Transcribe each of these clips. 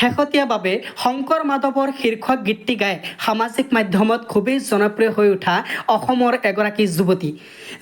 শেহতীয়াভাৱে শংকৰ মাধৱৰ শীৰ্ষক গীতটি গাই সামাজিক মাধ্যমত খুবেই জনপ্ৰিয় হৈ উঠা অসমৰ এগৰাকী যুৱতী,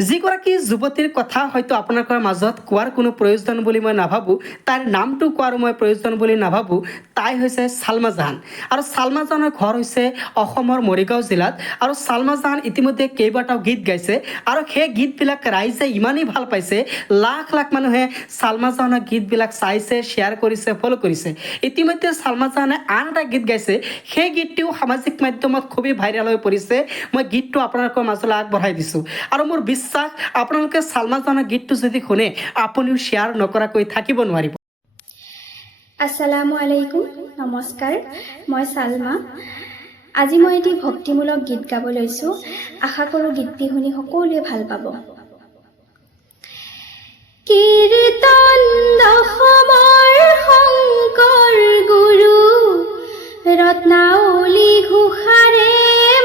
যিগৰাকী যুৱতীৰ কথা হয়তো আপোনালোকৰ মাজত কোৱাৰ কোনো প্ৰয়োজন বুলি মই নাভাবোঁ, তাইৰ নামটো কোৱাৰ মই প্ৰয়োজন বুলি নাভাবোঁ। তাই হৈছে ছালমা জাহান, আৰু ছালমা জাহানৰ ঘৰ হৈছে অসমৰ মৰিগাঁও জিলাত। আৰু ছালমা জাহান ইতিমধ্যে কেইবাটাও গীত গাইছে, আৰু সেই গীতবিলাক ৰাইজে ইমানেই ভাল পাইছে, লাখ লাখ মানুহে ছালমা জাহানৰ গীতবিলাক চাইছে, শ্বেয়াৰ কৰিছে, ফ'ল' কৰিছে। ইতিমধ্যে ছালমা জাহানে আন এটা গীত গাইছে, সেই গীতটিও সামাজিক মাধ্যমত খুবেই ভাইৰেল হৈ পৰিছে। মই গীতটো আপোনালোকৰ মাজলৈ আগবঢ়াই দিছোঁ, আৰু মোৰ বিশ্বাস আপোনালোকে ছালমা জাহানৰ গীতটো যদি শুনে আপুনিও শ্বেয়াৰ নকৰাকৈ থাকিব নোৱাৰিব। আসসালামু আলাইকুম, নমস্কাৰ। মই ছালমা। আজি মই এটি ভক্তিমূলক গীত গাব লৈছোঁ। আশা কৰোঁ গীতটি শুনি সকলোৱে ভাল পাব। কীৰ্তন দশমৰ শংকৰ গুৰু, ৰত্নাৱলী ঘোষাৰে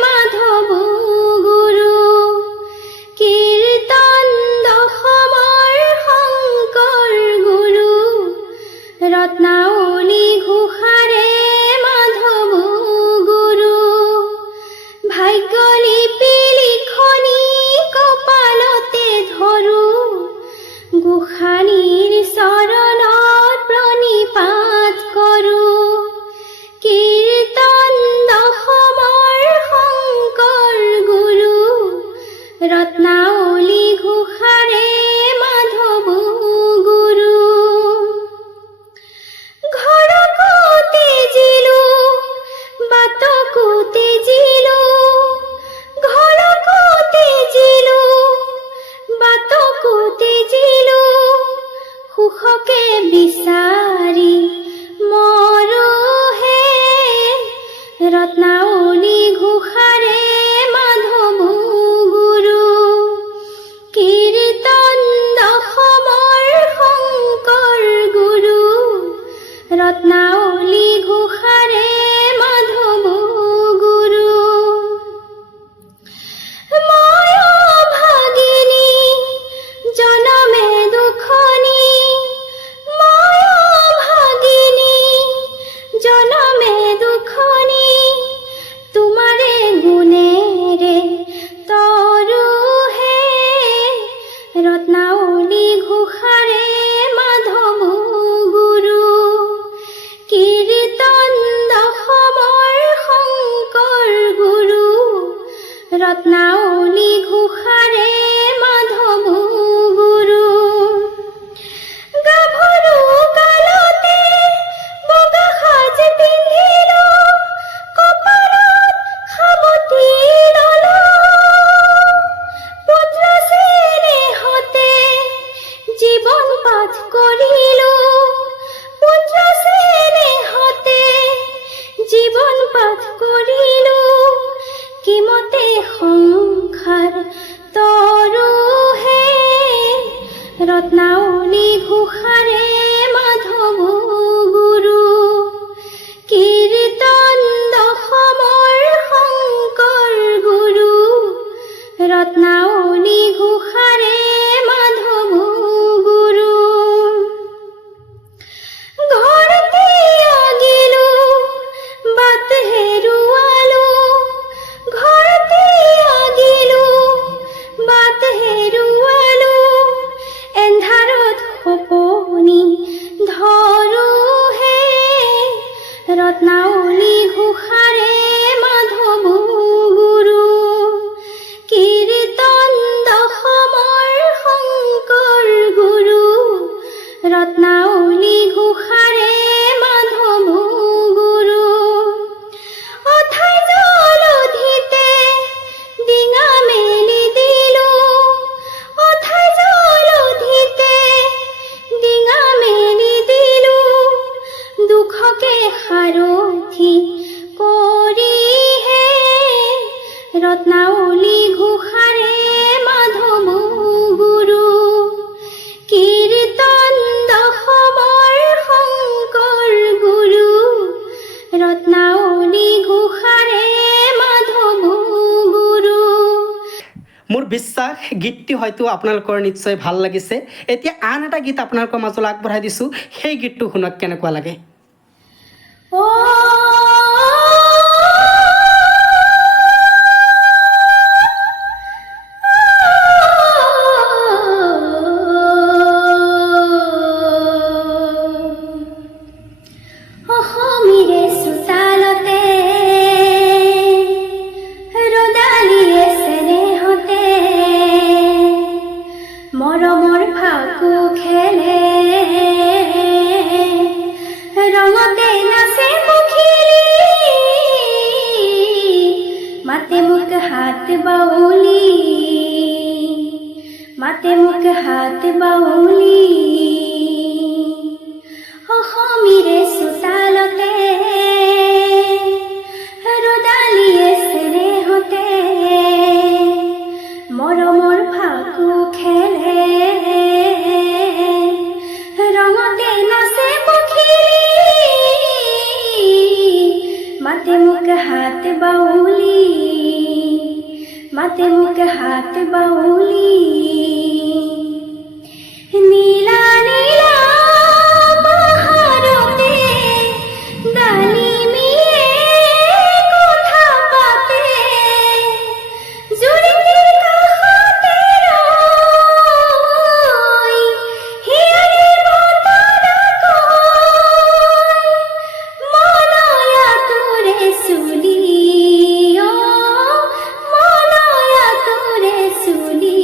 মাধৱ গুৰু। কীৰ্তন দশমৰ শংকৰ গুৰু, ৰত্নাৱলী ঘোষাৰে মাধৱ গুৰু। ভাগ্যলিপি লিখনি কপালতে ধৰোঁ, গোসাঁনীৰ চৰণত প্ৰণিপাত কৰোঁ। কীৰ্তন দশমৰ শংকৰ গুৰু, ৰত্নাৱলী ঘোষাৰে মাধৱ গুৰু। ঘৰকো তেজিলোঁ, বাটকো তেজিলোঁ, ঘৰকো তেজিলোঁ, বাটকো তেজিলোঁ। সুখকে বিচাৰি মৰোহে, ৰত্নাৱলী ঘোষাৰে মাধৱ গুৰু। কীৰ্তন দশমৰ শংকৰ গুৰু, ৰত্নাৱলী ঘোষাৰে মাধৱ গুৰু। মই ভাগিনী জনমে দুখনী, মই ভাগিনী জনমে দুখনী। তোমাৰে গুণেৰে তৰোহে, ৰত্নাৱলী ঘোষাৰে মাধৱ গুৰু। কীৰ্তন দশমৰ শংকৰ গুৰু, ৰত্নাৱলী ঘোষাৰে মাধৱ গুৰু। গাভৰু কালতে বগা সাজ পিন্ধিলোঁ, কপালত সাৱটি ললোঁ। পুত্ৰ স্নেহতে জীৱন পাঠ কৰিলোঁ, পুত্ৰ স্নেহতে জীৱন পাঠ কৰিলোঁ। কিমতে সংসাৰ তৰোহে, ৰত্নাৱলী ঘোষাৰে মাধৱ গুৰু। কীৰ্তন দশমৰ শংকৰ গুৰু, ৰত্নাৱলী ঘোষাৰে মাধৱ গুৰু। ঘৰতে আগিলোঁ, বাট হেৰুৱালোঁ, ঘৰতে আগিলোঁ, বাট হেৰুৱালোঁ। এন্ধাৰত সপনি ধৰোহে, ৰত্নাৱলী ঘোষাৰে মাধৱ গুৰু। কীৰ্তন দশমৰ শংকৰ গুৰু, ৰত্নাৱলী ঘোষাৰে মাধৱ গুৰু। অথাই জলধিতে ডিঙা মেলি দিলোঁ, অথাই জলধিতে ডিঙা মেলি দিলোঁ। দুখকে সাৰথি কৰিহে, ৰত্নাৱলী ঘোষাৰে মাধৱ গুৰু। কীৰ্তন দশমৰ শংকৰ গুৰু, ৰত্নাৱলী ঘোষাৰে মাধৱ গুৰু। মোৰ বিশ্বাস গীতটি হয়তো আপোনালোকৰ নিশ্চয় ভাল লাগিছে। এতিয়া আন এটা গীত আপোনালোকৰ মাজলৈ আগবঢ়াই দিছোঁ, সেই গীতটো শুনক কেনেকুৱা লাগে। ও অসমীৰে চোতালতে ৰদালিয়ে চেনেহতে মৰমৰ ফাকু খেলে ৰঙতে নাচে পখিলী মাতে মোক হাত বাউলি মাতে মোক হাত বাউলি অসমীৰে চোতালতে ৰদালিয়ে চেনেহতে মৰমৰ ফাকু খেলে ৰঙতে নাচে পখিলী মাতে মোক হাত বাউলি মাতে মোক হাত বাউলি নীলা নীলা পাহাৰতে ডালিমিয়ে কথা পাতে জুৰিৰ কাষতে ৰৈ হিয়াৰে বতৰা কয় মনয়া তোৰে চুলি অ মনয়া তোৰে চুলি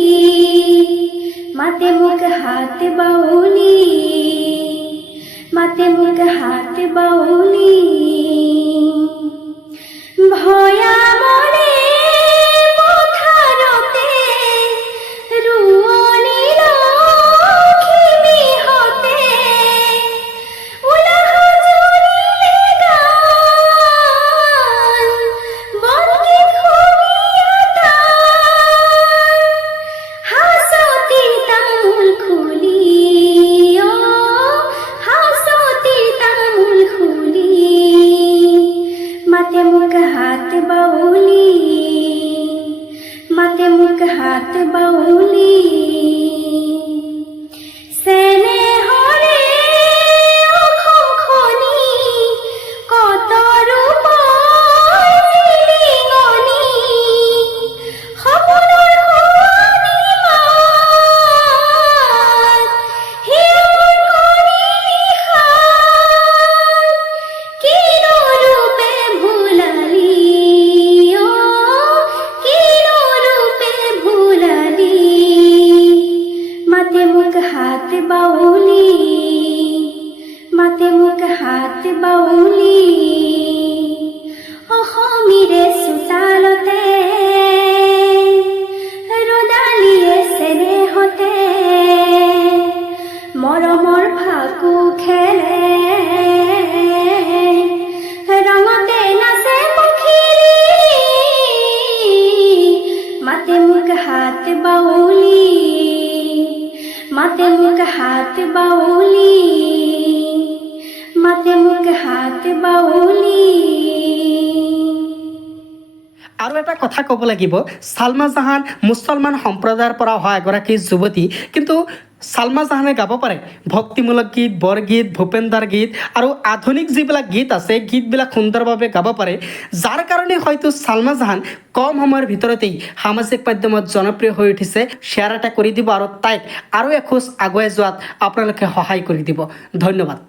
মাতে মোক হাত বাউলি মাতে মোক হাত বাউলি ভয়া মৰে পথাৰতে ৰোৱনী লখিমীহঁতে উলাহ জুৰিলে গান বনগীত শুনিয়া তান হাঁচতি তামোল খুলি অ হাঁচতি তামোল খুলি মাতে মোক হাত বাউলি মাতে মোক হাত বাউলি চেনেহৰে অখনি কত ৰূপৰ জিলিঙনি সপোনৰ শুৱনি মাত হিয়াৰ কণী নিশাত কিনো ৰূপে ভুলালি অ কিনো ৰূপে ভুলালি মাতে মোক হাত বাউলি মাতে মোক হাত বাউলি অসমীৰে চোতালতে ৰদালিয়ে চেনেহতে মৰমৰ ফাকু খেলে ৰঙতে নাচে পখিলী মাতে মোক হাত বাউলি মাতে মোক হাত বাউলি মাতে মোক হাত বাউলি আৰু এটা কথা ক'ব লাগিব, ছালমা জাহান মুছলমান সম্প্ৰদায়ৰ পৰা অহা এগৰাকী যুৱতী, কিন্তু ছালমা জাহানে গাব পাৰে ভক্তিমূলক গীত, বৰগীত, ভূপেন্দাৰ গীত আৰু আধুনিক যিবিলাক গীত আছে গীতবিলাক সুন্দৰভাৱে গাব পাৰে, যাৰ কাৰণে হয়তো ছালমা জাহান কম সময়ৰ ভিতৰতেই সামাজিক মাধ্যমত জনপ্ৰিয় হৈ উঠিছে। শ্বেয়াৰ এটা কৰি দিব আৰু তাইক আৰু এখোজ আগুৱাই যোৱাত আপোনালোকে সহায় কৰি দিব। ধন্যবাদ।